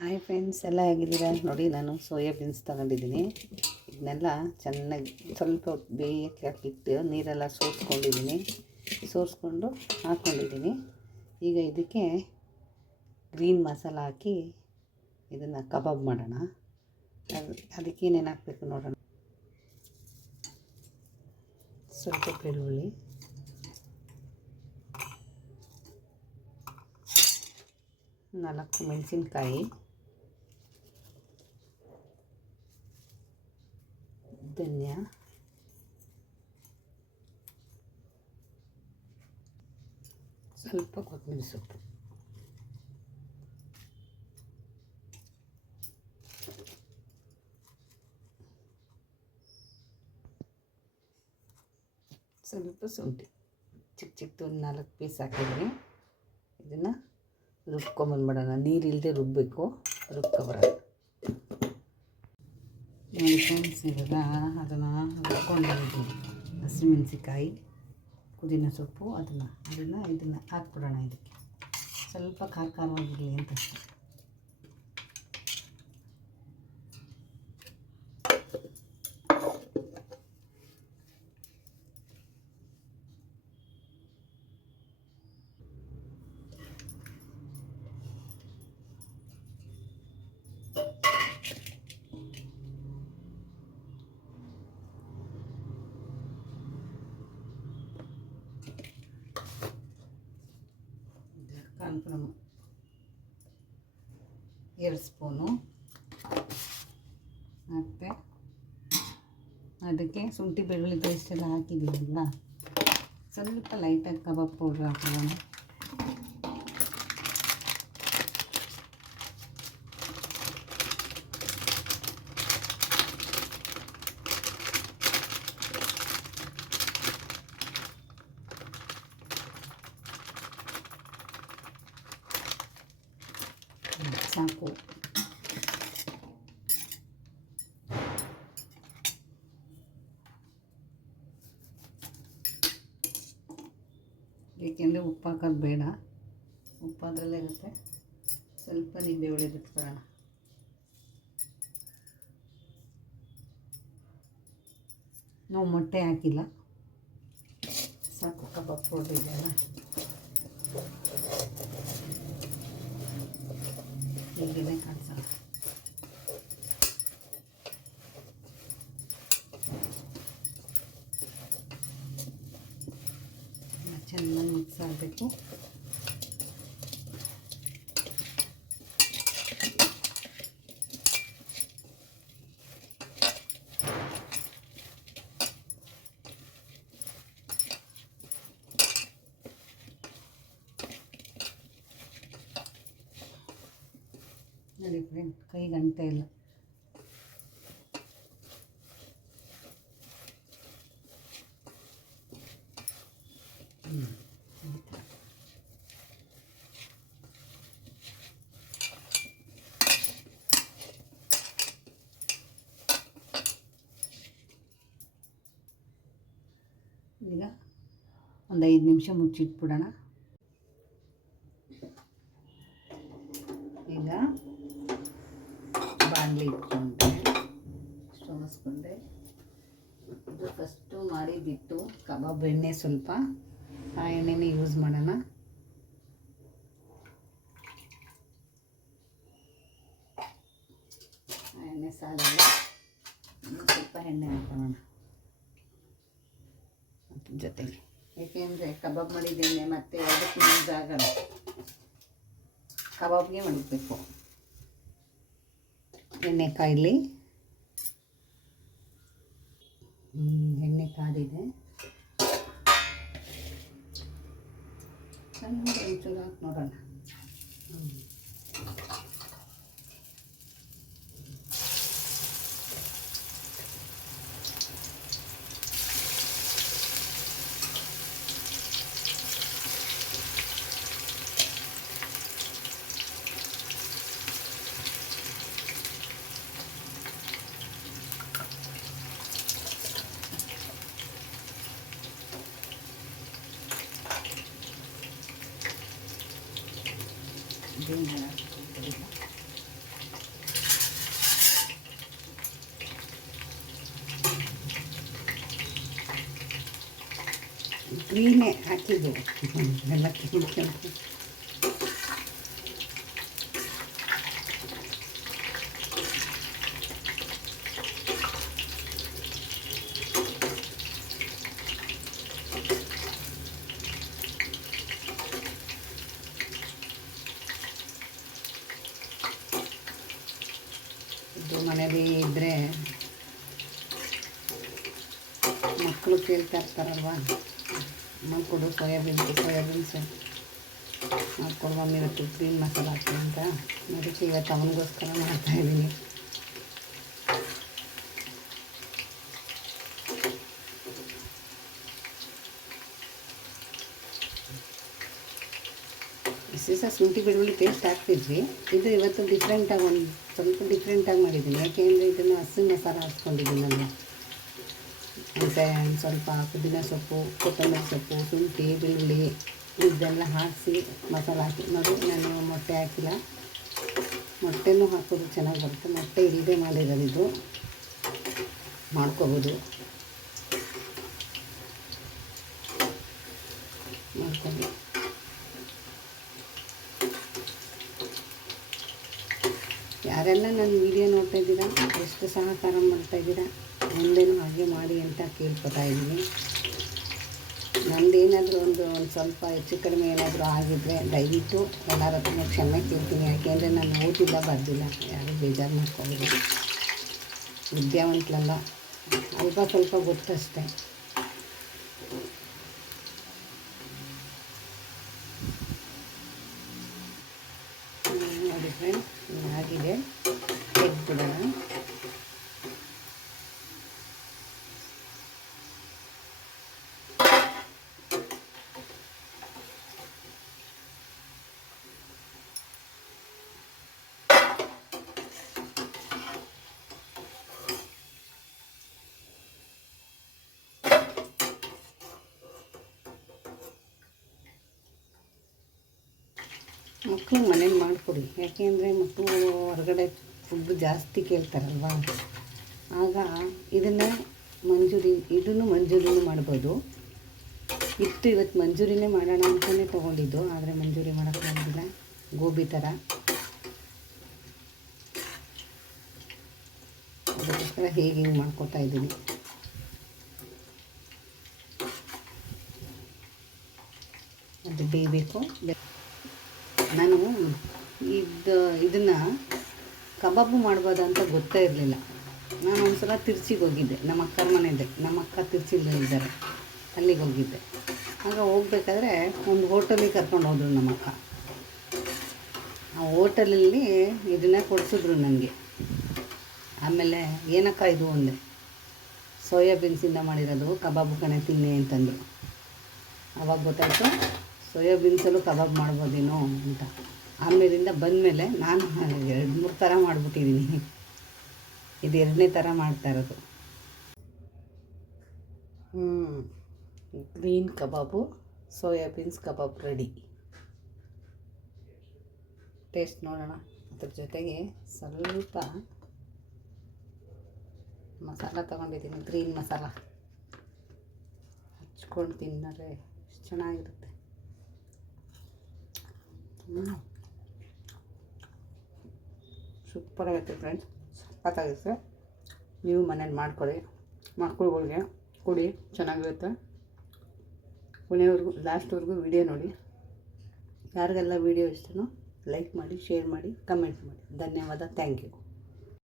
Hi friends ಎಲ್ಲ ಹೇಗಿದ್ದೀರಾ? ನೋಡಿ, ನಾನು ಸೋಯಾಬೀನ್ಸ್ ತಗೊಂಡಿದ್ದೀನಿ. ಇದನ್ನೆಲ್ಲ ಚೆನ್ನಾಗಿ ಸ್ವಲ್ಪ ಬೇಯಕ್ಕೆ ಹಾಕಿಟ್ಟು ನೀರೆಲ್ಲ ಸೋಸ್ಕೊಂಡಿದ್ದೀನಿ. ಸೋಸ್ಕೊಂಡು ಹಾಕ್ಕೊಂಡಿದ್ದೀನಿ ಈಗ ಇದಕ್ಕೆ ಗ್ರೀನ್ ಮಸಾಲ ಹಾಕಿ ಇದನ್ನು ಕಬಾಬ್ ಮಾಡೋಣ. ಅದು, ಅದಕ್ಕೆ ಏನೇನು ಹಾಕಬೇಕು ನೋಡೋಣ. ಸ್ವಲ್ಪ ಬೆಳ್ಳುಳ್ಳಿ. ನಾಲ್ಕು ಮೆಣಸಿನ್ಕಾಯಿ. ಧನ್ಯ ಸ್ವಲ್ಪ ಕೊತ್ತಂಬರಿ ಸೊಪ್ಪು. ಸ್ವಲ್ಪ ಶುಂಠಿ. ಚಿಕ್ಕ ಚಿಕ್ಕದೊಂದು ನಾಲ್ಕು ಪೀಸ್ ಹಾಕಿದ್ದೀನಿ. ಇದನ್ನು ರುಬ್ಕೊಂಬಂದ್ಬಿಡೋಣ. ನೀರಿಲ್ಲದೆ ರುಬ್ಬಬೇಕು ರುಬ್ಕೊಬರೋಣ ಫ್ರೆಂಡ್ಸ್, ಇವಾಗ ಅದನ್ನು ರುಬ್ಕೊಂಡಿದ್ದೀನಿ ಹಸಿಮೆಣಸಿಕಾಯಿ ಪುದೀನ ಸೊಪ್ಪು, ಅದನ್ನು ಅದನ್ನು ಇದನ್ನು ಹಾಕ್ಬಿಡೋಣ ಇದಕ್ಕೆ. ಸ್ವಲ್ಪ ಖಾರ ಖಾರವಾಗಿರಲಿ ಅಂತ ಕಾನ್ಫ್ರಮ್ ಎರಡು ಸ್ಪೂನು ಮತ್ತು ಅದಕ್ಕೆ ಶುಂಠಿ ಬೆಳ್ಳುಳ್ಳಿ ಪೇಸ್ಟೆಲ್ಲ ಹಾಕಿದ್ದೀವಲ್ಲ ಸ್ವಲ್ಪ ಲೈಟಾಗಿ ಕಬಾಬ್ ಪೌಡ್ರ್ ಹಾಕೋಣ. ಸಾಕು ಏಕೆಂದರೆ ಉಪ್ಪು ಹಾಕೋದು ಬೇಡ. ಉಪ್ಪು ಅದರಲ್ಲೇ ಇರುತ್ತೆ. ಸ್ವಲ್ಪ ನಿಂಬೆ ಹುಳಿ ಬಿಟ್ಕೊಳ್ಳೋಣ. ನಾವು ಮೊಟ್ಟೆ ಹಾಕಿಲ್ಲ. ಸಾಕು, ಕಬಾಬ್ ಪೌಡ್ರ್ ಇದೆಯಲ್ಲ. ಹೀಗೆ ಕಾಣಿಸೋಣ ಚೆನ್ನಾಗಿ ಮಿಕ್ಸ್ ಆಗಬೇಕು ನೋಡಿ ಫ್ರೆಂಡ್ ಕೈ ಗಂಟೆ ಇಲ್ಲ. ಈಗ ಒಂದು ಐದು ನಿಮಿಷ ಮುಚ್ಚಿಟ್ಬಿಡೋಣ ಈಗ ಬಾಣಲಿ ಇಟ್ಕೊಂಡೆ ಸ್ಟವ್ ಹಚ್ಕೊಂಡೆ ಇದು ಫಸ್ಟು ಮಾಡಿದ್ದಿತ್ತು. ಕಬಾಬ್ ಎಣ್ಣೆ ಸ್ವಲ್ಪ. ಆ ಎಣ್ಣೆನೇ ಯೂಸ್ ಮಾಡೋಣ. ಆ ಎಣ್ಣೆ ಸಾಲಲ್ಲ. ಸ್ವಲ್ಪ ಎಣ್ಣೆ ಹಾಕೋಣ. ಜೊತೆಗೆ. ಏಕೆಂದರೆ ಕಬಾಬ್ ಮಾಡಿದ ಎಣ್ಣೆ ಮತ್ತೆ ಅದಕ್ಕೆ ಯೂಸ್ ಆಗಲ್ಲ. ಕಬಾಬ್ಗೆ ಮಡಗಬೇಕು ಎಣ್ಣೆ ಕಾಯಲಿ. ಎಣ್ಣೆ ಕಾದಿದೆ ಸಣ್ಣ ಒಂಚೂರು ಹಾಕಿ ನೋಡೋಣ. しれないなと思。ಇದು ಮನೇಲಿ ಇದ್ದರೆ ಮಕ್ಕಳು ಕೇಳ್ತಾ ಇರ್ತಾರಲ್ವ? ಮಾಡ್ಕೊಡು ಸೋಯಾಬೀನ್ಸು ಸೋಯಾಬೀನ್ಸ್ ಮಾಡ್ಕೊಡು ಮಮ್ಮಿ ಇವತ್ತು ಗ್ರೀನ್ ಮಸಾಲ ಹಾಕಿ ಅಂತ. ಅದಕ್ಕೆ ಇವತ್ತು ಅವನಿಗೋಸ್ಕರ ಮಾಡ್ತಾಯಿದ್ದೀನಿ ದಿವಸ ಶುಂಠಿ ಬೆಳ್ಳುಳ್ಳಿ ಪೇಸ್ಟ್ ಹಾಕ್ತಿದ್ವಿ. ಇದು ಇವತ್ತು ಡಿಫ್ರೆಂಟಾಗಿ ಒಂದು ಸ್ವಲ್ಪ ಡಿಫ್ರೆಂಟಾಗಿ ಮಾಡಿದ್ದೀನಿ. ಯಾಕೆಂದರೆ ಇದನ್ನು ಹಸಿ ಮಸಾಲ ಹಾಕ್ಸ್ಕೊಂಡಿದ್ದೀನಿ ನಾನು. ಮತ್ತು ಸ್ವಲ್ಪ ಪುದೀನ ಸೊಪ್ಪು, ಕೊತ್ತಂಬರಿ ಸೊಪ್ಪು, ಶುಂಠಿ, ಬೆಳ್ಳುಳ್ಳಿ ಇದೆಲ್ಲ ಹಾಕಿಸಿ ಮಸಾಲ ಹಾಕಿ. ನೋಡಿ, ನಾನು ಮೊಟ್ಟೆ ಹಾಕಿಲ್ಲ. ಮೊಟ್ಟೆನೂ ಹಾಕೋದು ಚೆನ್ನಾಗಿ ಬರುತ್ತೆ. ಮೊಟ್ಟೆ ಇಲ್ಲದೆ ಮಾಡಿರೋದು ಇದು. ಮಾಡ್ಕೋಬೋದು. ಮಾಡ್ಕೊಂಡು ಯಾರೆಲ್ಲ ನನ್ನ ವಿಡಿಯೋ ನೋಡ್ತಾ ಇದ್ದೀರಾ? ಎಷ್ಟು ಸಹಕಾರ ಮಾಡ್ತಾ ಇದ್ದೀರಾ? ಮುಂದೇನು ಹಾಗೆ ಮಾಡಿ ಅಂತ ಕೇಳ್ಕೊತಾ ಇದ್ದೀನಿ. ನಂದೇನಾದರೂ ಒಂದು ಒಂದು ಸ್ವಲ್ಪ ಹೆಚ್ಚು ಕಡಿಮೆ ಏನಾದರೂ ಆಗಿದ್ದರೆ ದಯವಿಟ್ಟು ಎಲ್ಲರ ಹತ್ರ ಕ್ಷಮೆ ಕೇಳ್ತೀನಿ. ಯಾಕೆಂದರೆ ನಾನು ಓದಿಲ್ಲ, ಬರ್ದಿಲ್ಲ. ಯಾರು ಬೇಜಾರು ಮಾಡ್ಕೋಬೋದು ವಿದ್ಯಾವಂತಲಲ್ಲ ಅಲ್ಪ ಸ್ವಲ್ಪ ಗೊತ್ತಷ್ಟೇ. ಹ್ಮ್, ನೋಡಿ ಫ್ರೆಂಡ್ ಆಗಿದೆ ತೆಗ್ದ್ಬಿಡೋಣ ಮಕ್ಕಳು ಮನೇಲಿ ಮಾಡಿಕೊಡಿ. ಯಾಕೆಂದರೆ ಮಕ್ಕಳು ಹೊರಗಡೆ ಫುಡ್ ಜಾಸ್ತಿ ಕೇಳ್ತಾರಲ್ವಾ? ಆಗ ಇದನ್ನು ಮಂಜೂರಿ, ಇದನ್ನು ಮಂಜೂರಿನೂ ಮಾಡ್ಬೋದು. ಇತ್ತು ಇವತ್ತು ಮಂಜೂರಿನೇ ಮಾಡೋಣ ಅಂತಲೇ ತೊಗೊಂಡಿದ್ದು, ಆದರೆ ಮಂಜೂರಿ ಮಾಡೋಕ್ಕಾಗಿಲ್ಲ ಗೋಬಿ ಥರ ಅದಕ್ಕೋಸ್ಕರ ಹೇಗೆ ಹಿಂಗೆ ಮಾಡ್ಕೊತಾ ಇದ್ದೀನಿ. ಅದು ಬೇಯಬೇಕು ನಾನು ಇದು ಇದನ್ನು ಕಬಾಬು ಮಾಡ್ಬೋದ ಅಂತ ಗೊತ್ತೇ ಇರಲಿಲ್ಲ. ನಾನು ಒಂದ್ಸಲ ತಿರ್ಚಿಗೆ ಹೋಗಿದ್ದೆ. ನಮ್ಮ ಅಕ್ಕರ ಮನೆಯಿದೆ ನಮ್ಮ ಅಕ್ಕ ತಿರ್ಚಿಲಿ ಇದ್ದಾರೆ. ಅಲ್ಲಿಗೆ ಹೋಗಿದ್ದೆ. ಆಗ ಹೋಗ್ಬೇಕಾದ್ರೆ ಒಂದು ಹೋಟೆಲಿಗೆ ಕರ್ಕೊಂಡು ಹೋದರು ನಮ್ಮ ಅಕ್ಕ. ಆ ಹೋಟೆಲಲ್ಲಿ ಇದನ್ನೇ ಕೊಡಿಸಿದ್ರು ನನಗೆ ಆಮೇಲೆ ಏನಕ್ಕ ಇದು ಒಂದೆ ಸೋಯಾಬೀನ್ಸಿಂದ ಮಾಡಿರೋದು ಕಬಾಬು ಕಣೆ ತಿನ್ನಿ ಅಂತಂದರು ಅವಾಗ ಗೊತ್ತಾಯಿತು ಸೋಯಾಬೀನ್ಸಲ್ಲೂ ಕಬಾಬ್ ಮಾಡ್ಬೋದೇನೋ ಅಂತ. ಆಮೇಲಿಂದ ಬಂದಮೇಲೆ ನಾನು ಎರಡು ಮೂರು ಥರ ಮಾಡಿಬಿಟ್ಟಿದ್ದೀನಿ. ಇದು ಎರಡನೇ ಥರ ಮಾಡ್ತಾ ಇರೋದು. Green kebab, soybeans kebab ready. Taste ನೋಡೋಣ. ಅದ್ರ ಜೊತೆಗೆ ಸ್ವಲ್ಪ ಮಸಾಲ ತಗೊಂಡಿದ್ದೀನಿ, ಗ್ರೀನ್ ಮಸಾಲ. ಹಚ್ಕೊಂಡು ತಿನ್ನೋರೆ ಎಷ್ಟು ಚೆನ್ನಾಗಿರುತ್ತೆ. ಸೂಪರಾಗೈತೆ ಫ್ರೆಂಡ್ಸ್ ಸಖತ್ತಾಗಿರುತ್ತೆ ನೀವು ಮನೇಲಿ ಮಾಡ್ಕೊಳ್ಳಿ. ಮಕ್ಕಳುಗಳಿಗೆ ಕೊಡಿ. ಚೆನ್ನಾಗಿರುತ್ತೆ. ಕೊನೆಯವರೆಗೂ ಲಾಸ್ಟ್ವರೆಗೂ ವಿಡಿಯೋ ನೋಡಿ. ಯಾರಿಗೆಲ್ಲ ವಿಡಿಯೋ ಇಷ್ಟನೋ ಲೈಕ್ ಮಾಡಿ ಶೇರ್ ಮಾಡಿ ಕಮೆಂಟ್ ಮಾಡಿ. ಧನ್ಯವಾದ. Thank you